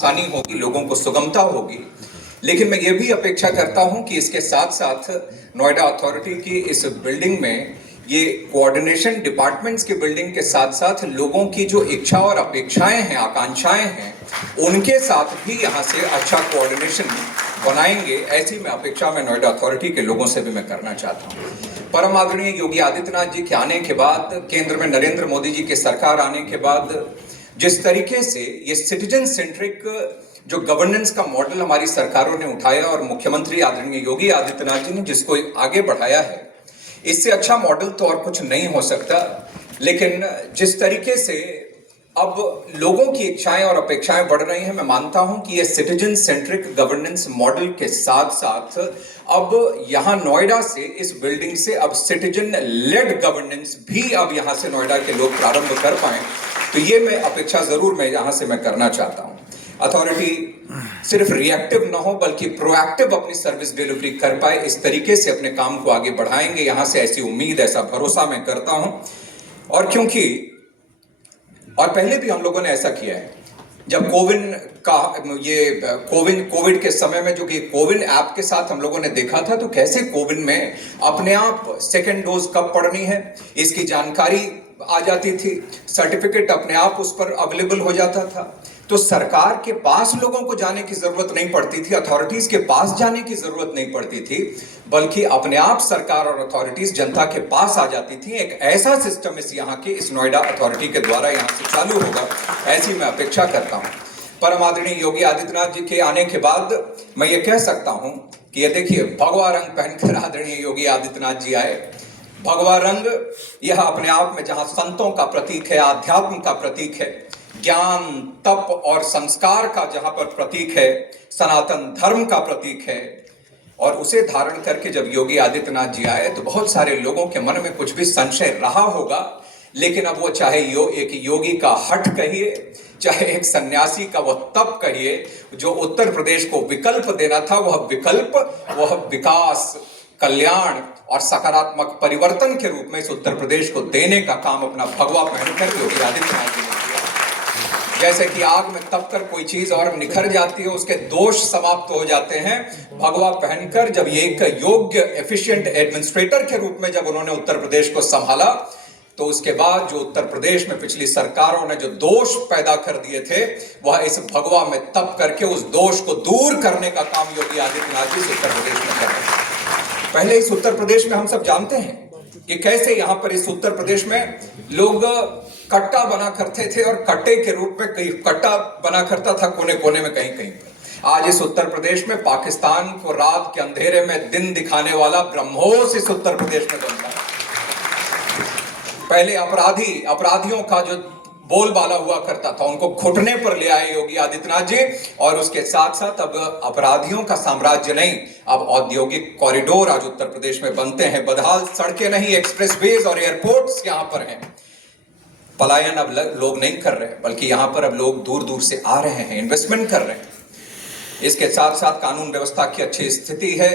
आसानी होगी, लोगों को सुगमता होगी। लेकिन मैं ये भी अपेक्षा करता हूं कि इसके साथ साथ नोएडा अथॉरिटी की इस बिल्डिंग में ये कोऑर्डिनेशन डिपार्टमेंट्स की बिल्डिंग के साथ साथ लोगों की जो इच्छा और अपेक्षाएं हैं, आकांक्षाएं हैं, उनके साथ भी यहाँ से अच्छा कोऑर्डिनेशन बनाएंगे, ऐसी मैं अपेक्षा में नोएडा अथॉरिटी के लोगों से भी मैं करना चाहता हूँ। परम आदरणीय योगी आदित्यनाथ जी के आने के बाद, केंद्र में नरेंद्र मोदी जी की सरकार आने के बाद जिस तरीके से ये सिटीजन सेंट्रिक जो गवर्नेंस का मॉडल हमारी सरकारों ने उठाया और मुख्यमंत्री आदरणीय योगी आदित्यनाथ जी ने जिसको आगे बढ़ाया है, इससे अच्छा मॉडल तो और कुछ नहीं हो सकता। लेकिन जिस तरीके से अब लोगों की इच्छाएं और अपेक्षाएं बढ़ रही हैं, मैं मानता हूं कि ये सिटीजन सेंट्रिक गवर्नेंस मॉडल के साथ साथ अब यहां नोएडा से, इस बिल्डिंग से अब सिटीजन लेड गवर्नेंस भी अब यहां से नोएडा के लोग प्रारंभ कर पाए, तो ये मैं अपेक्षा जरूर मैं यहां से मैं करना चाहता हूं। अथॉरिटी सिर्फ रिएक्टिव ना हो बल्कि प्रोएक्टिव अपनी सर्विस डिलीवरी कर पाए, इस तरीके से अपने काम को आगे बढ़ाएंगे, यहां से ऐसी उम्मीद, ऐसा भरोसा मैं करता हूं। और क्योंकि पहले भी हम लोगों ने ऐसा किया है, जब कोविड के समय में जो कि कोविन ऐप के साथ हम लोगों ने देखा था, तो कैसे कोविन में अपने आप सेकेंड डोज कब पड़नी है इसकी जानकारी आ जाती थी, सर्टिफिकेट अपने आप उस पर अवेलेबल हो जाता था। तो सरकार के पास लोगों को जाने की जरूरत नहीं पड़ती थी, अथॉरिटीज के पास जाने की जरूरत नहीं पड़ती थी, बल्कि अपने आप सरकार और अथॉरिटीज जनता के पास आ जाती थी। एक ऐसा सिस्टम इस नोएडा अथॉरिटी के द्वारा यहाँ से चालू होगा, ऐसी मैं अपेक्षा करता हूँ। परम आदरणीय योगी आदित्यनाथ जी के आने के बाद मैं ये कह सकता हूँ कि ये देखिए, भगवा रंग पहनकर आदरणीय योगी आदित्यनाथ जी आए। भगवा रंग यह अपने आप में जहां संतों का प्रतीक है, आध्यात्म का प्रतीक है, ज्ञान, तप और संस्कार का जहां पर प्रतीक है, सनातन धर्म का प्रतीक है, और उसे धारण करके जब योगी आदित्यनाथ जी आए तो बहुत सारे लोगों के मन में कुछ भी संशय रहा होगा। लेकिन अब वो चाहे एक योगी का हठ कहिए, चाहे एक सन्यासी का वह तप कहिए, जो उत्तर प्रदेश को विकल्प देना था, वह विकल्प, वह विकास, कल्याण और सकारात्मक परिवर्तन के रूप में इस उत्तर प्रदेश को देने का काम अपना भगवा पहनकर योगी आदित्यनाथ जी ने किया। जैसे कि आग में तपकर कोई चीज और निखर जाती है, उसके दोष समाप्त हो जाते हैं, भगवा पहनकर जब ये एक योग्य एफिशिएंट एडमिनिस्ट्रेटर के रूप में जब उन्होंने उत्तर प्रदेश को संभाला, तो उसके बाद जो उत्तर प्रदेश में पिछली सरकारों ने जो दोष पैदा कर दिए थे, वह इस भगवा में तप करके उस दोष को दूर करने का काम योगी आदित्यनाथ जी उत्तर प्रदेश में कर रहे हैं। पहले इस उत्तर प्रदेश में हम सब जानते हैं कि कैसे यहां पर इस उत्तर प्रदेश में लोग कट्टा बना करते थे, और कट्टे के रूप में कई कट्टा बना करता था कोने कोने में, कहीं कहीं पर। आज इस उत्तर प्रदेश में पाकिस्तान को रात के अंधेरे में दिन दिखाने वाला ब्रह्मोस इस उत्तर प्रदेश में बनता है। पहले अपराधियों का जो बोलबाला हुआ करता था, उनको घुटने पर ले आए योगी आदित्यनाथ जी, और उसके साथ साथ अब अपराधियों का साम्राज्य नहीं, अब औद्योगिक कॉरिडोर आज उत्तर प्रदेश में बनते हैं, बदहाल सड़कें नहीं, एक्सप्रेसवेज और एयरपोर्ट्स यहां पर हैं। पलायन अब लोग नहीं कर रहे, बल्कि यहां पर अब लोग दूर दूर से आ रहे हैं, इन्वेस्टमेंट कर रहे हैं। इसके साथ साथ कानून व्यवस्था की अच्छी स्थिति है।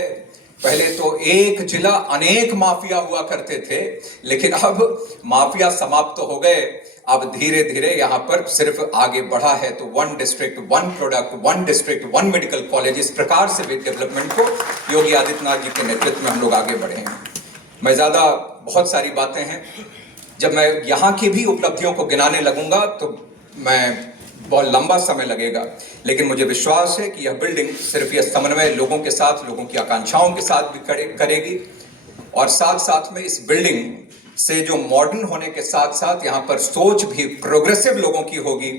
पहले तो एक जिला अनेक माफिया हुआ करते थे, लेकिन अब माफिया समाप्त हो गए। अब धीरे धीरे यहाँ पर सिर्फ आगे बढ़ा है, तो 1 district 1 product, 1 district 1 medical college, इस प्रकार से भी डेवलपमेंट को योगी आदित्यनाथ जी के नेतृत्व में हम लोग आगे बढ़े हैं। मैं बहुत सारी बातें हैं, जब मैं यहाँ की भी उपलब्धियों को गिनाने लगूंगा तो मैं बहुत लंबा समय लगेगा, लेकिन मुझे विश्वास है कि यह बिल्डिंग सिर्फ यह समन्वय लोगों के साथ, लोगों की आकांक्षाओं के साथ भी करेगी, और साथ साथ में इस बिल्डिंग से जो मॉडर्न होने के साथ साथ यहाँ पर सोच भी प्रोग्रेसिव लोगों की होगी,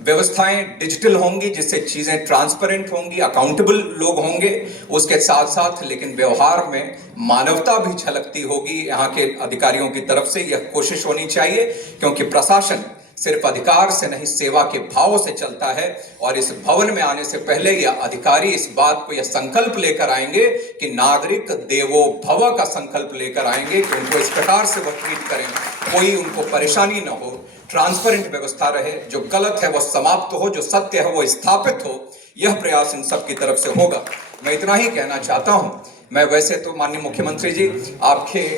व्यवस्थाएं डिजिटल होंगी, जिससे चीजें ट्रांसपेरेंट होंगी, अकाउंटेबल लोग होंगे, उसके साथ साथ लेकिन व्यवहार में मानवता भी झलकती होगी यहाँ के अधिकारियों की तरफ से। यह कोशिश होनी चाहिए, क्योंकि प्रशासन सिर्फ अधिकार से नहीं, सेवा के भाव से चलता है, और इस भवन में आने से पहले यह अधिकारी इस बात को, यह संकल्प लेकर आएंगे कि नागरिक देवो भव का संकल्प लेकर आएंगे, कि उनको इस प्रकार से वो ट्रीट करें, कोई उनको परेशानी न हो, ट्रांसपेरेंट व्यवस्था रहे, जो गलत है वो समाप्त हो, जो सत्य है वो स्थापित हो। यह प्रयास इन सब की तरफ से होगा। मैं इतना ही कहना चाहता हूं। मैं वैसे तो माननीय मुख्यमंत्री जी, आपके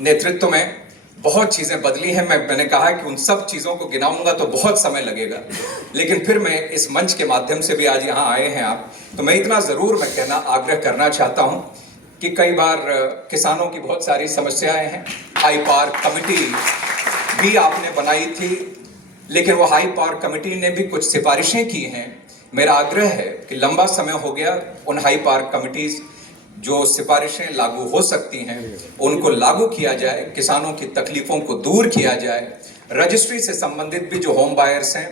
नेतृत्व में बहुत चीज़ें बदली हैं। मैंने कहा कि उन सब चीज़ों को गिनाऊंगा तो बहुत समय लगेगा, लेकिन फिर मैं इस मंच के माध्यम से भी आज यहाँ आए हैं आप, तो मैं इतना ज़रूर आग्रह करना चाहता हूँ कि कई बार किसानों की बहुत सारी समस्याएं हैं। हाई पावर कमेटी भी आपने बनाई थी, लेकिन वो हाई पावर कमेटी ने भी कुछ सिफारिशें की हैं। मेरा आग्रह है कि लंबा समय हो गया, उन हाई पावर कमिटीज जो सिफारिशें लागू हो सकती हैं उनको लागू किया जाए, किसानों की तकलीफों को दूर किया जाए। रजिस्ट्री से संबंधित भी जो होम बायर्स हैं,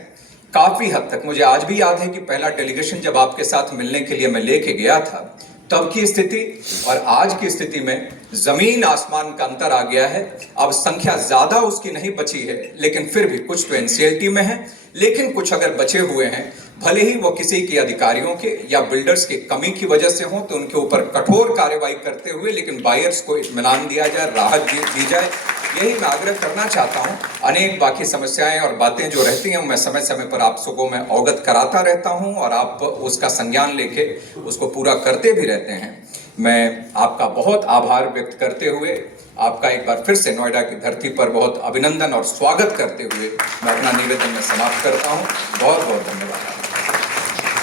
काफ़ी हद तक मुझे आज भी याद है कि पहला डेलीगेशन जब आपके साथ मिलने के लिए मैं लेके गया था, तब की स्थिति और आज की स्थिति में जमीन आसमान का अंतर आ गया है। अब संख्या ज्यादा उसकी नहीं बची है, लेकिन फिर भी कुछ तो एनसीएलटी में है, लेकिन कुछ अगर बचे हुए हैं, भले ही वो किसी के अधिकारियों के या बिल्डर्स की कमी की वजह से हो, तो उनके ऊपर कठोर कार्रवाई करते हुए लेकिन बायर्स को इत्मीनान दिया जाए, राहत दी जाए। यही मैं आग्रह करना चाहता हूं। अनेक बाकी समस्याएं और बातें जो रहती हैं मैं समय समय पर आप सबको मैं अवगत कराता रहता हूं और आप उसका संज्ञान लेके उसको पूरा करते भी रहते हैं। मैं आपका बहुत आभार व्यक्त करते हुए आपका एक बार फिर से नोएडा की धरती पर बहुत अभिनंदन और स्वागत करते हुए मैं अपना निवेदन में समाप्त करता हूं। बहुत बहुत धन्यवाद।